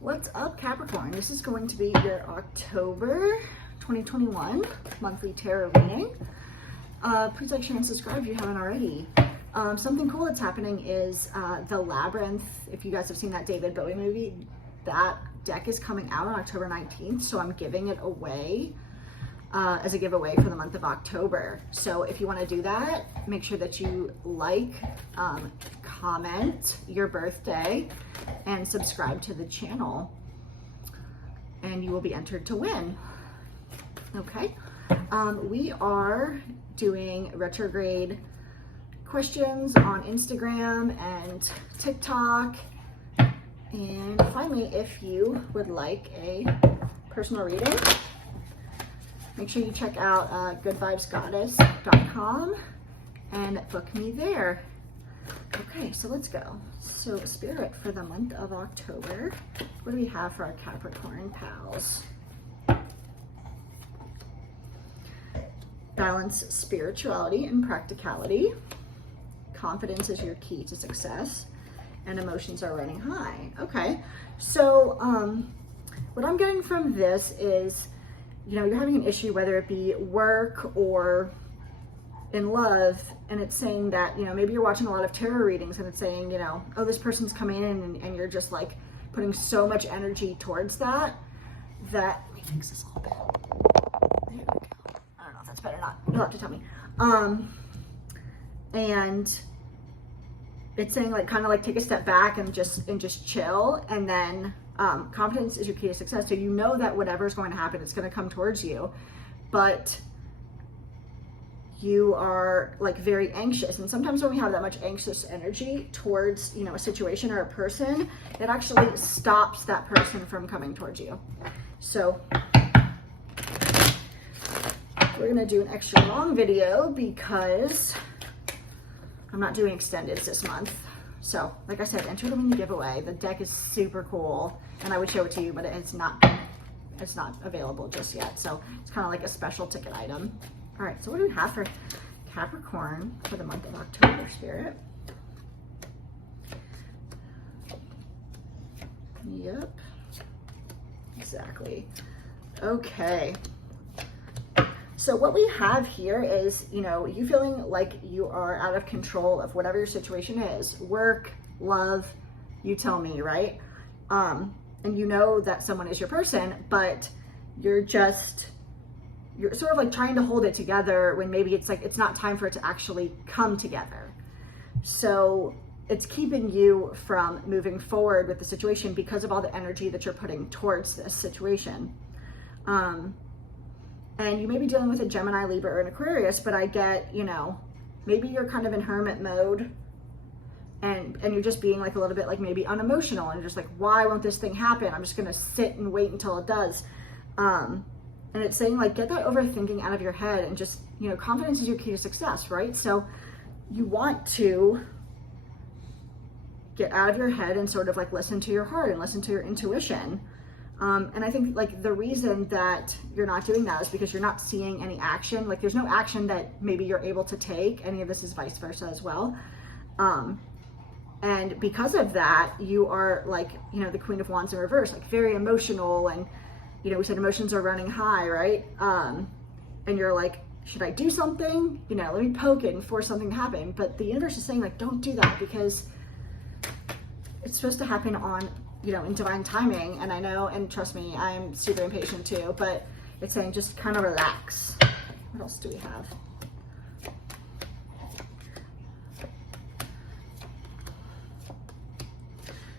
What's up, Capricorn? This is going to be your October 2021 monthly tarot reading. Please like, share, and subscribe if you haven't already. Something cool that's happening is the Labyrinth. If you guys have seen that David Bowie movie, that deck is coming out on October 19th, so I'm giving it away as a giveaway for the month of October. So if you want to do that, make sure that you like, comment your birthday, and subscribe to the channel, and you will be entered to win. Okay, we are doing retrograde questions on Instagram and TikTok. And finally, if you would like a personal reading, make sure you check out goodvibesgoddess.com and book me there. Okay, so let's go. So Spirit, for the month of October, what do we have for our Capricorn pals? Balance spirituality and practicality. Confidence is your key to success, and emotions are running high. Okay, so what I'm getting from this is, you're having an issue, whether it be work or in love, and it's saying that, maybe you're watching a lot of tarot readings and it's saying, oh, this person's coming in, and you're just like putting so much energy towards that let me fix this a little bit. There we go. I don't know if that's better or not. You'll have to tell me. And it's saying, like, kind of like take a step back and just chill, and then confidence is your key to success. So you know that whatever's going to happen, it's going to come towards you, but you are like very anxious. And sometimes when we have that much anxious energy towards, a situation or a person, it actually stops that person from coming towards you. So we're gonna do an extra long video because I'm not doing extendeds this month. So like I said, enter to win the giveaway. The deck is super cool, and I would show it to you, but it's not available just yet. So it's kind of like a special ticket item. All right, so what do we have for Capricorn for the month of October, Spirit? Yep, exactly. Okay. So what we have here is, you feeling like you are out of control of whatever your situation is. Work, love, you tell me, right? And you know that someone is your person, but you're sort of like trying to hold it together when maybe it's like it's not time for it to actually come together. So it's keeping you from moving forward with the situation because of all the energy that you're putting towards this situation. And you may be dealing with a Gemini, Libra, or an Aquarius, but I get, maybe you're kind of in hermit mode, and you're just being like a little bit like maybe unemotional, and just like, why won't this thing happen? I'm just gonna sit and wait until it does. And it's saying, like, get that overthinking out of your head, and just, confidence is your key to success, right? So you want to get out of your head and sort of like listen to your heart and listen to your intuition. And I think like the reason that you're not doing that is because you're not seeing any action. Like there's no action that maybe you're able to take. Any of this is vice versa as well. And because of that, you are like, the Queen of Wands in reverse, like very emotional, and we said emotions are running high, right? And you're like, should I do something? Let me poke it and force something to happen. But the universe is saying, like, don't do that, because it's supposed to happen on, in divine timing. And I know, and trust me, I'm super impatient too, but it's saying just kind of relax. What else do we have?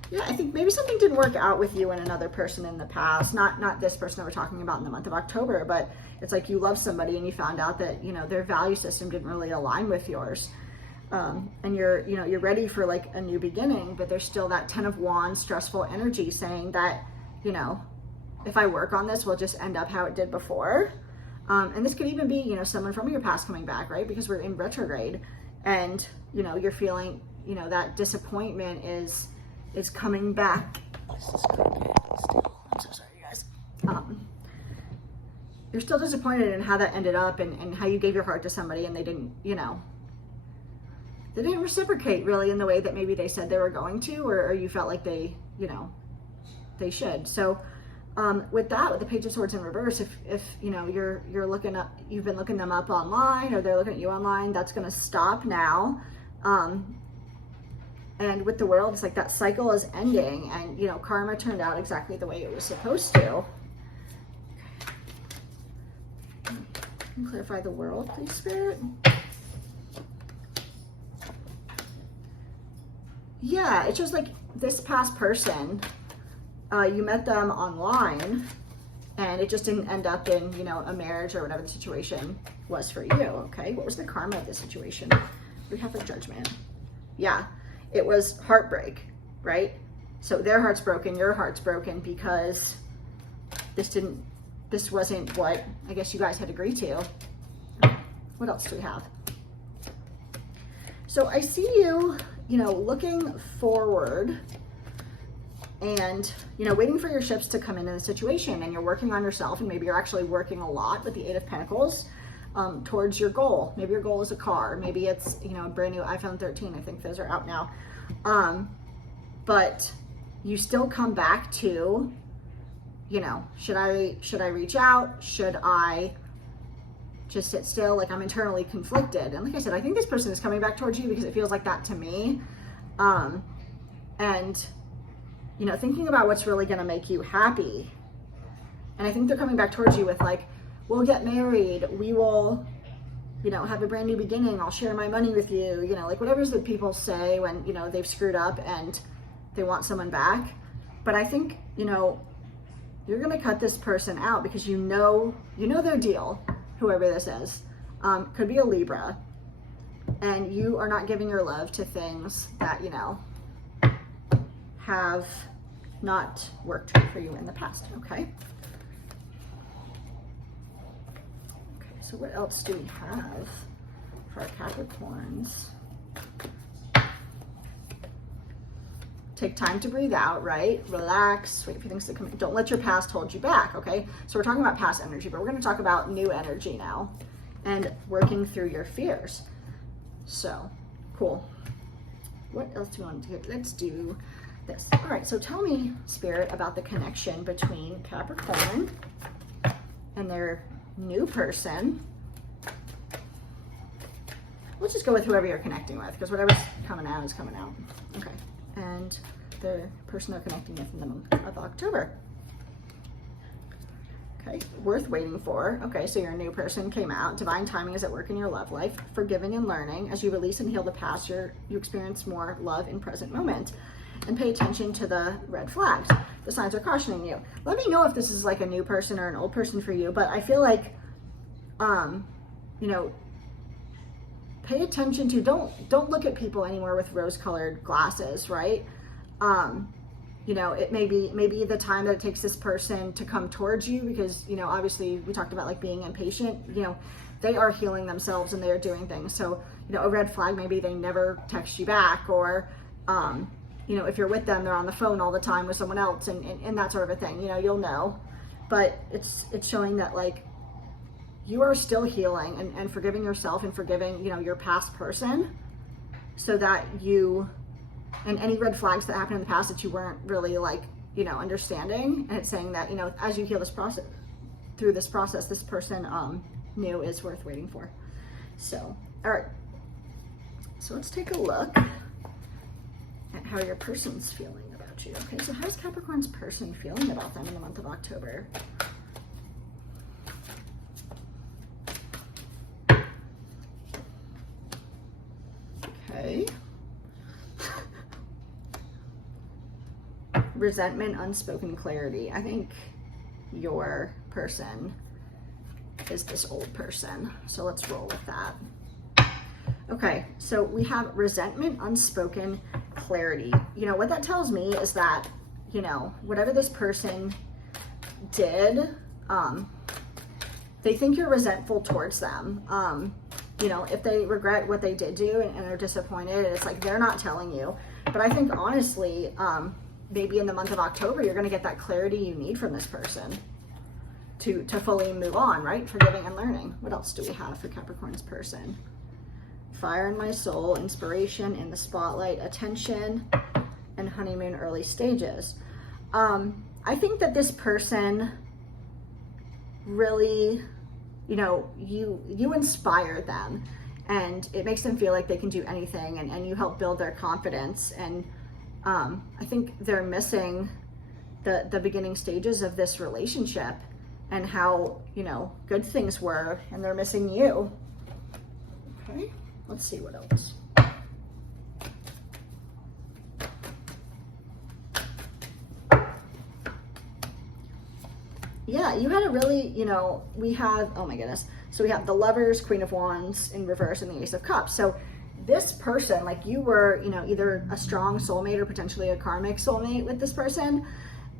Yeah, I think maybe something didn't work out with you and another person in the past. Not this person that we're talking about in the month of October, but it's like you love somebody and you found out that, their value system didn't really align with yours. And you're ready for like a new beginning, but there's still that 10 of Wands stressful energy saying that, if I work on this, we'll just end up how it did before. And this could even be, someone from your past coming back, right? Because we're in retrograde, and, you're feeling, that disappointment is coming back. This is crooked still. I'm so sorry, you guys. You're still disappointed in how that ended up, and how you gave your heart to somebody and they didn't, they didn't reciprocate really in the way that maybe they said they were going to, or you felt like they they should. So with that, with the Page of Swords in reverse, if you know you're looking up, you've been looking them up online, or they're looking at you online, that's going to stop now. And with the World, it's like that cycle is ending, and you know, karma turned out exactly the way it was supposed to. Okay. Can you clarify the World, please, Spirit? Yeah, it's just like this past person, you met them online, and it just didn't end up in, you know, a marriage or whatever the situation was for you. Okay, what was the karma of the situation? We have a Judgment. Yeah, it was heartbreak, right? So their heart's broken, your heart's broken, because this wasn't what I guess you guys had agreed to. What else do we have? So I see you, you know, looking forward and, you know, waiting for your ships to come into the situation, and you're working on yourself, and maybe you're actually working a lot with the Eight of Pentacles towards your goal. Maybe your goal is a car. Maybe it's, you know, a brand new iPhone 13. I think those are out now. But you still come back to, you know, should I reach out? Should I just sit still? Like, I'm internally conflicted. And like I said, I think this person is coming back towards you because it feels like that to me. And, you know, thinking about what's really going to make you happy. And I think they're coming back towards you with like, we'll get married. We will, you know, have a brand new beginning. I'll share my money with you. You know, like whatever that people say when, you know, they've screwed up and they want someone back. But I think, you know, you're going to cut this person out because you know their deal, whoever this is. Could be a Libra. And you are not giving your love to things that, you know, have not worked for you in the past, okay? Okay, so what else do we have for our Capricorns? Take time to breathe out, right? Relax, wait for things to come in. Don't let your past hold you back, okay? So we're talking about past energy, but we're gonna talk about new energy now and working through your fears. So, cool. What else do we want to do? Let's do this. All right, so tell me, Spirit, about the connection between Capricorn and their new person. Let's just go with whoever you're connecting with, because whatever's coming out is coming out. Okay. And the person they're connecting with in the month of October. Okay, worth waiting for. Okay, so your new person came out. Divine timing is at work in your love life. Forgiving and learning. As you release and heal the past, you experience more love in present moment. And pay attention to the red flags. The signs are cautioning you. Let me know if this is like a new person or an old person for you, but I feel like, you know, pay attention to, don't look at people anymore with rose-colored glasses, right? You know, it may be the time that it takes this person to come towards you, because, you know, obviously we talked about like being impatient. You know, they are healing themselves and they are doing things. So, you know, a red flag, maybe they never text you back, or, you know, if you're with them, they're on the phone all the time with someone else, and that sort of a thing. You know, you'll know. But it's showing that like you are still healing and forgiving yourself and forgiving, you know, your past person, so that you, and any red flags that happened in the past that you weren't really like, you know, understanding. And it's saying that, you know, as you heal this process, through this process, this person new is worth waiting for. So, all right. So let's take a look at how your person's feeling about you. Okay, so how's Capricorn's person feeling about them in the month of October? Okay. Resentment, unspoken clarity. I think your person is this old person. So let's roll with that. Okay, so we have resentment, unspoken clarity. You know, what that tells me is that, you know, whatever this person did, they think you're resentful towards them. You know, if they regret what they did do and are disappointed, it's like they're not telling you. But I think honestly, maybe in the month of October, you're going to get that clarity you need from this person to fully move on, right? Forgiving and learning. What else do we have for Capricorn's person? Fire in my soul, inspiration in the spotlight, attention, and honeymoon early stages. I think that this person really, you know, you inspire them, and it makes them feel like they can do anything, and you help build their confidence. And I think they're missing the beginning stages of this relationship and how, you know, good things were, and they're missing you. Okay, let's see what else. Yeah, you had a really, you know, we have, oh my goodness. So we have the Lovers, Queen of Wands in reverse, and the Ace of Cups. So this person, like, you were, you know, either a strong soulmate or potentially a karmic soulmate with this person.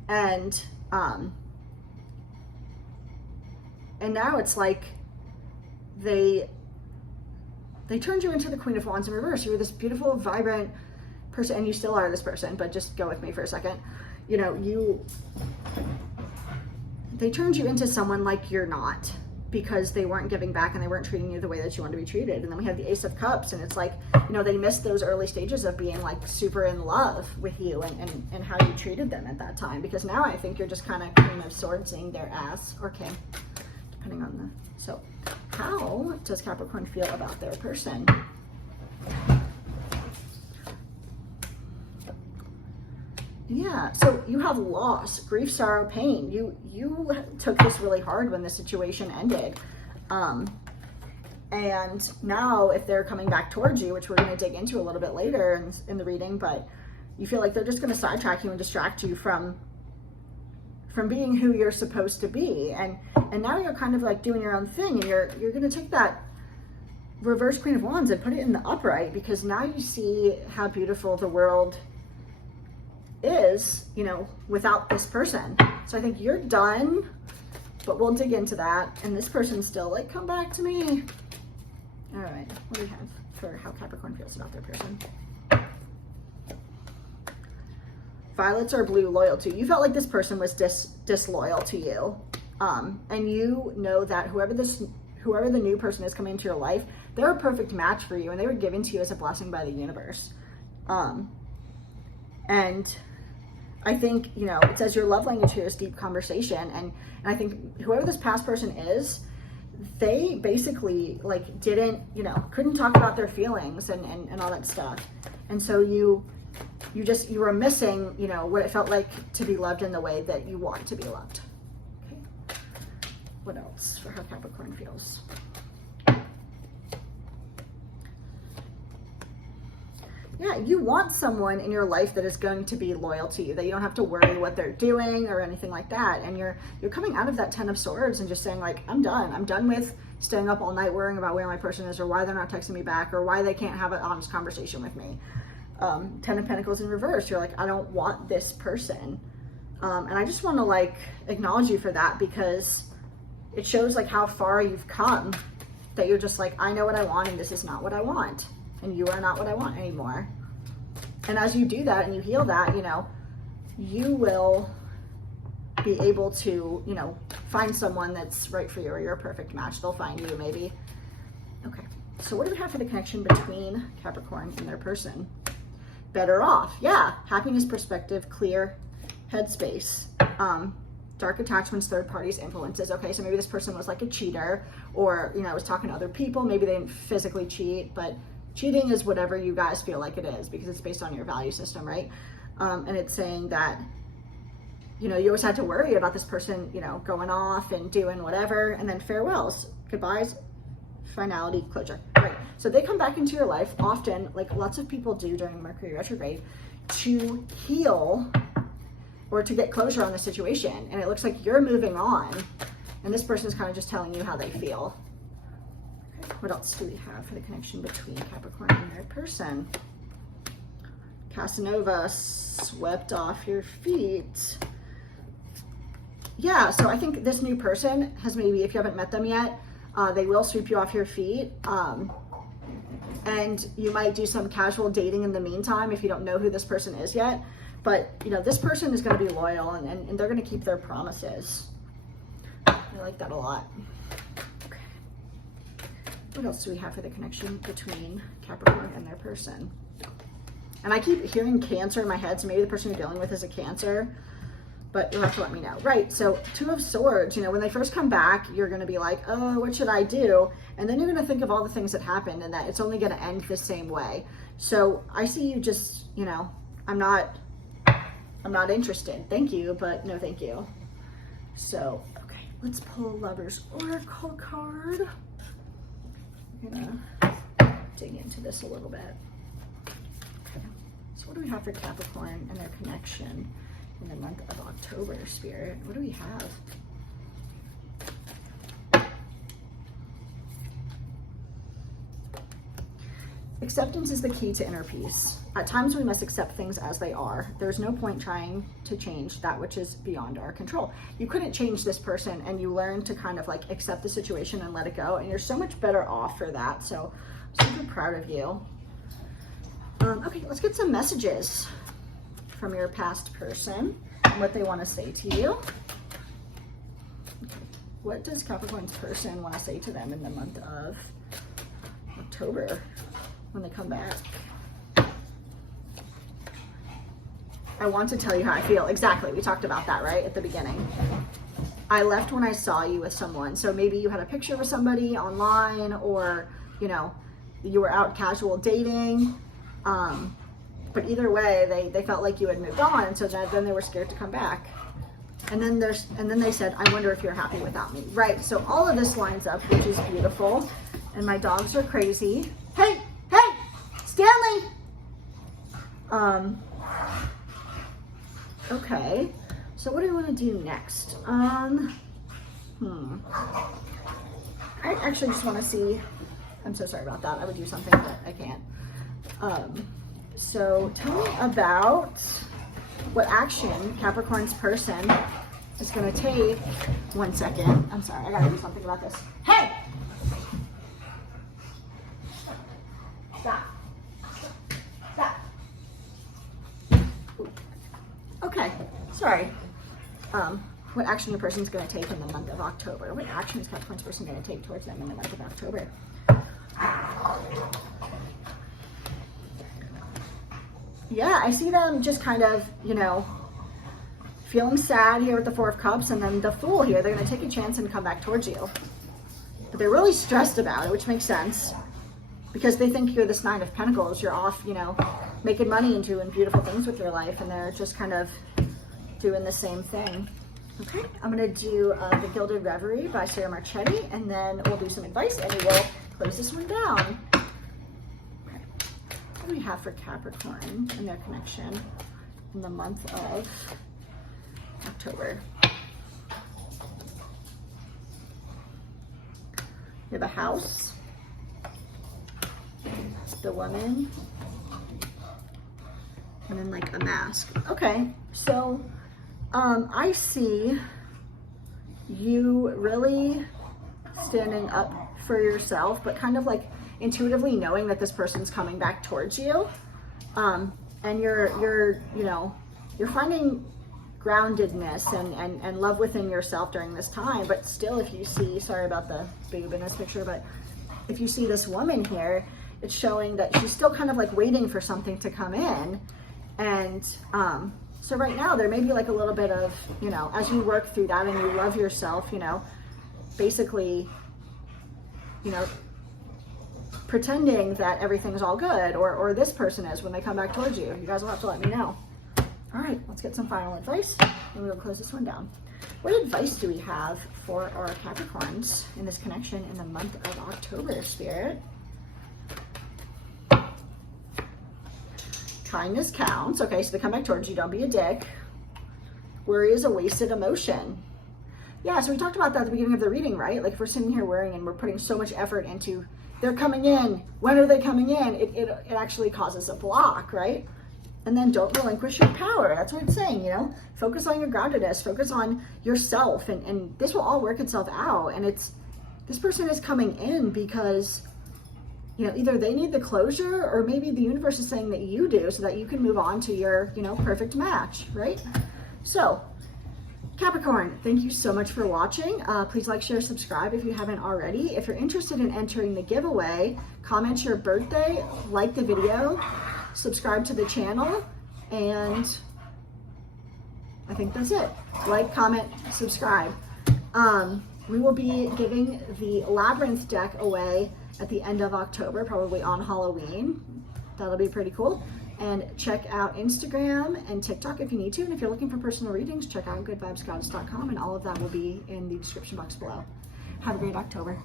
And now it's like they turned you into the Queen of Wands in reverse. You were this beautiful, vibrant person, and you still are this person, but just go with me for a second. You know, they turned you into someone like you're not, because they weren't giving back and they weren't treating you the way that you want to be treated. And then we have the Ace of Cups, and it's like, you know, they missed those early stages of being like super in love with you and how you treated them at that time. Because now I think you're just kind of Queen of Swordsing their ass, or King, depending on the, so how does Capricorn feel about their person? Yeah, so you have loss, grief, sorrow, pain. You took this really hard when the situation ended. And now if they're coming back towards you, which we're going to dig into a little bit later in the reading, but you feel like they're just going to sidetrack you and distract you from being who you're supposed to be. And now you're kind of like doing your own thing, and you're going to take that reverse Queen of Wands and put it in the upright, because now you see how beautiful the world is, you know, without this person. So I think you're done, but we'll dig into that. And this person's still like, come back to me. All right, what do we have for how Capricorn feels about their person? Violets or blue, loyalty. You felt like this person was disloyal to you. And you know that whoever the new person is coming into your life, they're a perfect match for you, and they were given to you as a blessing by the universe. And I think, you know, it says your love language here is deep conversation. And I think whoever this past person is, they basically like didn't, you know, couldn't talk about their feelings and all that stuff. And so you were missing, you know, what it felt like to be loved in the way that you want to be loved. Okay. What else for how Capricorn feels? Yeah, you want someone in your life that is going to be loyal to you, that you don't have to worry what they're doing or anything like that. And you're coming out of that Ten of Swords and just saying like, I'm done. I'm done with staying up all night worrying about where my person is, or why they're not texting me back, or why they can't have an honest conversation with me. Ten of Pentacles in reverse. You're like, I don't want this person. And I just want to like acknowledge you for that, because it shows like how far you've come, that you're just like, I know what I want, and this is not what I want. And you are not what I want anymore. And as you do that and you heal that, you know, you will be able to, you know, find someone that's right for you, or you're a perfect match. They'll find you maybe. Okay, so what do we have for the connection between Capricorn and their person? Better off. Yeah, happiness, perspective, clear headspace. Dark attachments, third parties, influences. Okay, so maybe this person was like a cheater, or, you know, was talking to other people. Maybe they didn't physically cheat, but cheating is whatever you guys feel like it is, because it's based on your value system, right? And it's saying that, you know, you always had to worry about this person, you know, going off and doing whatever, and then farewells, goodbyes, finality, closure, right? So they come back into your life often, like lots of people do during Mercury retrograde, to heal or to get closure on the situation. And it looks like you're moving on, and this person is kind of just telling you how they feel. What else do we have for the connection between Capricorn and their person? Casanova, swept off your feet. Yeah, so I think this new person has, maybe if you haven't met them yet, they will sweep you off your feet. And you might do some casual dating in the meantime if you don't know who this person is yet. But, you know, this person is going to be loyal, and they're going to keep their promises. I like that a lot. What else do we have for the connection between Capricorn and their person? And I keep hearing Cancer in my head, so maybe the person you're dealing with is a Cancer. but you'll have to let me know. Right, so Two of Swords, you know, when they first come back, you're going to be like, oh, what should I do? And then you're going to think of all the things that happened and that it's only going to end the same way. So I see you just, you know, I'm not interested. Thank you, but no thank you. So, okay, let's pull Lover's Oracle card. I'm gonna dig into this a little bit. Okay, so what do we have for Capricorn and their connection in the month of October, Spirit? What do we have? Acceptance is the key to inner peace. At times we must accept things as they are. There's no point trying to change that which is beyond our control. You couldn't change this person, and you learn to kind of like accept the situation and let it go, and you're so much better off for that. So I'm super proud of you. Okay, let's get some messages from your past person and what they want to say to you. Okay. What does Capricorn's person want to say to them in the month of October when they come back? I want to tell you how I feel. Exactly. We talked about that, right? At the beginning. I left when I saw you with someone. So maybe you had a picture with somebody online, or, you know, you were out casual dating. But either way, they felt like you had moved on. And so then they were scared to come back. And then they said, I wonder if you're happy without me. Right. So all of this lines up, which is beautiful. And my dogs are crazy. Hey, Stanley. Okay, so what do I want to do next? I actually just want to see, I'm so sorry about that. I would do something, but I can't. So tell me about what action Capricorn's person is going to take. 1 second. I'm sorry, I got to do something about this. Hey! Stop. Okay, sorry. What action your person's going to take in the month of October? What action is Capricorn's person going to take towards them in the month of October? Yeah, I see them just kind of, you know, feeling sad here with the Four of Cups, and then the Fool here. They're going to take a chance and come back towards you. But they're really stressed about it, which makes sense, because they think you're this Nine of Pentacles. You're off, you know, making money and doing beautiful things with your life, and they're just kind of doing the same thing. Okay, I'm gonna do The Gilded Reverie by Sarah Marchetti, and then we'll do some advice, and we will close this one down. Okay, what do we have for Capricorn and their connection in the month of October? We have a House, the Woman, and then like a Mask. Okay, so I see you really standing up for yourself, but kind of like intuitively knowing that this person's coming back towards you. And you're you know, you're finding groundedness and love within yourself during this time. But still, if you see, sorry about the boob in this picture, but if you see this woman here, it's showing that she's still kind of like waiting for something to come in. And so right now there may be like a little bit of, you know, as you work through that and you love yourself, you know, basically, you know, pretending that everything's all good, or this person is when they come back towards you. You guys will have to let me know. All right, let's get some final advice and we'll close this one down. What advice do we have for our Capricorns in this connection in the month of October, Spirit? Kindness counts. Okay, so they come back towards you. Don't be a dick. Worry is a wasted emotion. Yeah, so we talked about that at the beginning of the reading, right? Like if we're sitting here worrying and we're putting so much effort into, they're coming in, when are they coming in? It actually causes a block, right? And then don't relinquish your power. That's what it's saying, you know? Focus on your groundedness, focus on yourself, and this will all work itself out. And it's, this person is coming in because, you know, either they need the closure or maybe the universe is saying that you do so that you can move on to your, you know, perfect match, right? So, Capricorn, thank you so much for watching. Please like, share, subscribe if you haven't already. If you're interested in entering the giveaway, comment your birthday, like the video, subscribe to the channel, and I think that's it. Like, comment, subscribe. We will be giving the Labyrinth deck away at the end of October, probably on Halloween. That'll be pretty cool. And check out Instagram and TikTok if you need to. And if you're looking for personal readings, check out goodvibesgoddess.com, and all of that will be in the description box below. Have a great October.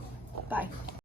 Bye.